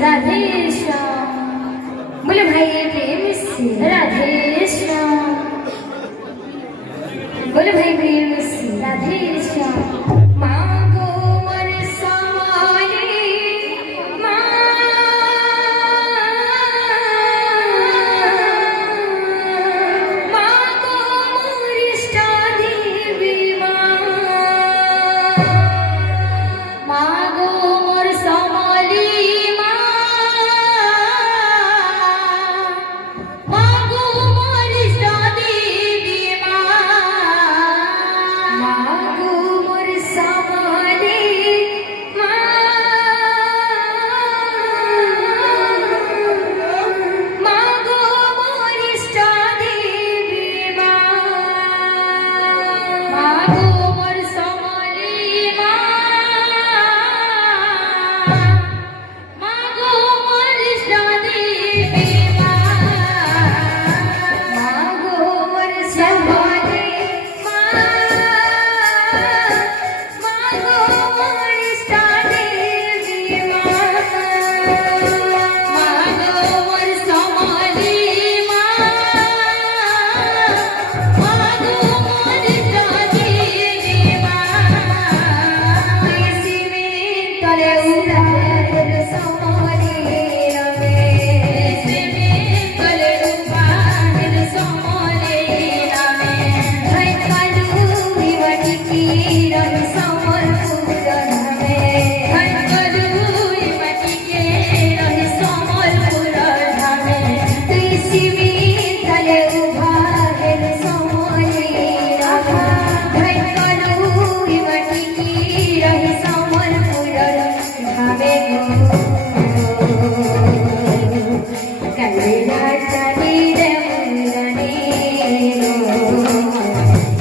राधे श्याम। बोले भाई प्रेम से राधे श्याम। बोले भाई प्रेम से राधे श्याम। मांगो मन समाने मांगो मोरिष्टा देवी मांगो मोर समाली मांगो मोरिष्टा देवी मांगो मोर समाली मांगो मोरिष्टा देवी मांगो मोर समाली मांगो मोरिष्टा देवी मांगो मोर समाली मांगो मोरिष्टा देवी मांगो मोर समाली मांगो मोरिष्टा देवी शिवे तले उधार समाली रवे शिवे तले उधार समाली रवे है कालू विवटी की रवि समरपुर रवे है कालू विवटी के रवि समरपुर रवे तुई शिवे तले उधार समाली रवे है कालू विवटी की रवि समरपुर रवे कलेला चली रे मुरनी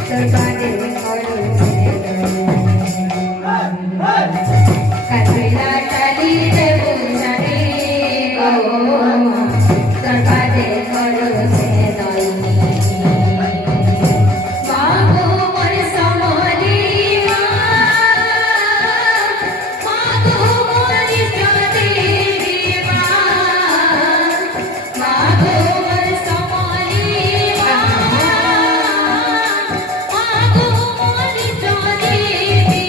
तोर बादे करो कलेला चली रे मुरनी तोर बादे करो से मांगो मोर समाली मांगो मोरिष्टा देवी मांगो मोर समाली मांगो मोरिष्टा देवी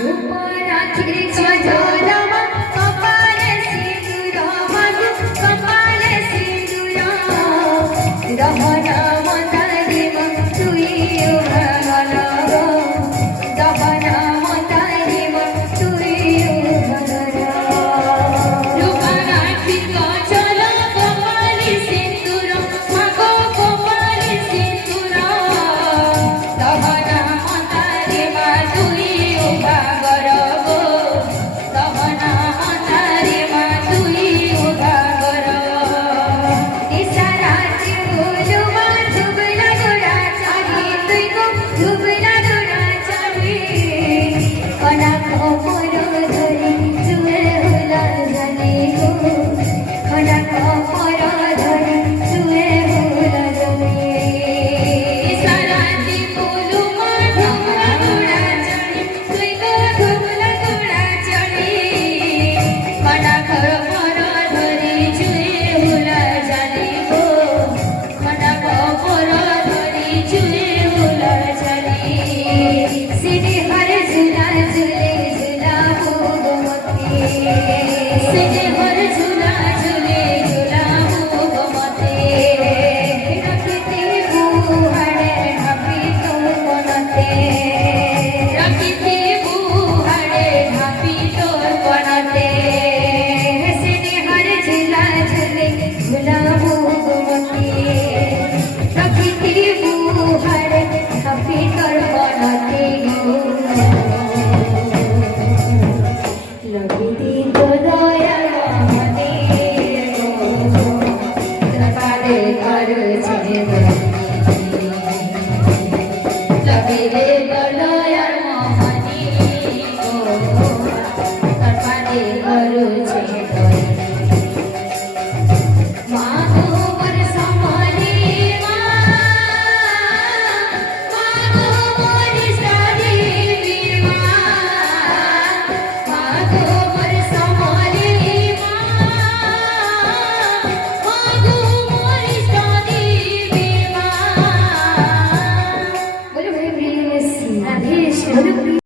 रूप राखी सजलवा कपाल सिंदूर मागो कपाल सिंदूर दहना मतारी तुई उभगला दहना मतारी तुई उभगला रूप राखी सजल कपाल सिंदूर मागो कपाल सिंदूर दहना मतारी तुई उभगल गो दहना मतारी तुई उभगल इशाराची बोलुमा झुबला डोळा चाली तुई गो झुबला डोळा चाली कणा कोपर धरी चुए होला झाली गो कणा कोपर धरी चुए होला झाली इशाराची बोलुमा झुबला डोळा चाली तुई गो झुबला डोळा चाली कणा कोपर धरी चुए होला झाली गो कणा कोपर धरी चुए होला झाली सिरी हर झुला झुले झुला भोगवती सिरी